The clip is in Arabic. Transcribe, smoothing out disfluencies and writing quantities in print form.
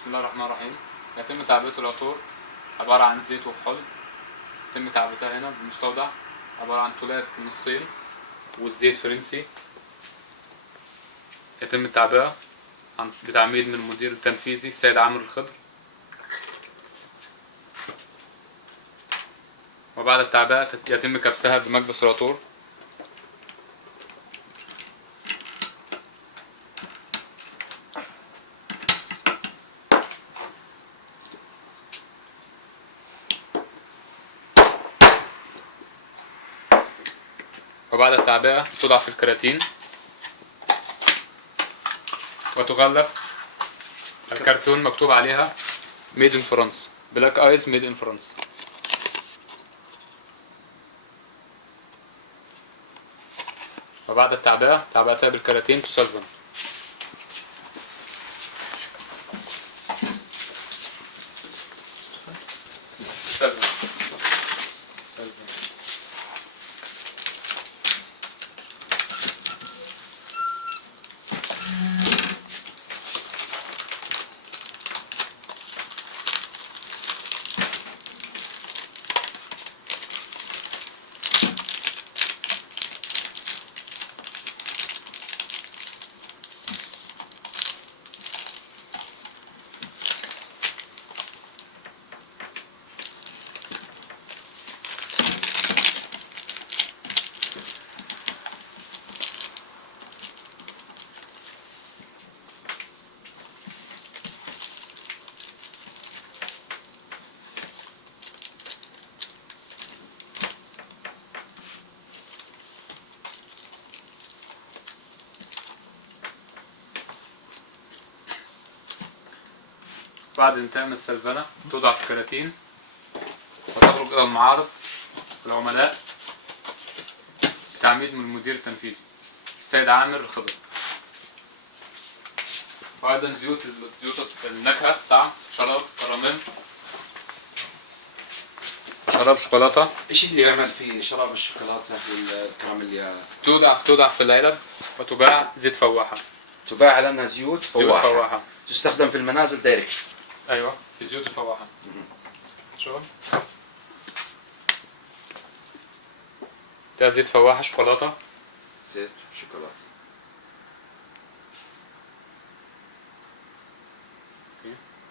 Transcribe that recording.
بسم الله الرحمن الرحيم. يتم تعبئة العطور عبارة عن زيت وكحول. يتم تعبئتها هنا بمستودع عبارة عن تولات من الصين والزيت فرنسي. يتم التعبئة بتعميد من المدير التنفيذي السيد عامر الخضر. وبعد التعبئة يتم كبسها بمكبس العطور. وبعد التعبئة توضع في الكراتين وتغلف. الكرتون مكتوب عليها ميد ان فرنسا، بلاك ايز ميد ان فرنسا. وبعد التعبئة تعبئتها بالكراتين تسلفن. بعد انتهاء من السلفنة توضع في كراتين وتخرج إلى المعارض والعملاء بتعميد من المدير التنفيذي السيد عامر الخضر. وأيضا زيوت النكهة، طعم، شراب كراميل وشراب شوكولاتة. ايش اللي يعمل في شراب الشوكولاتة والكراميل؟ توضع في العلب وتباع زيت فواحة. تباع على انها زيوت فواحة. تستخدم في المنازل دايركت. ايوه في زيوت الفواحة. شوف ده زيت فواحة شوكولاتة. زيت شوكولاتة.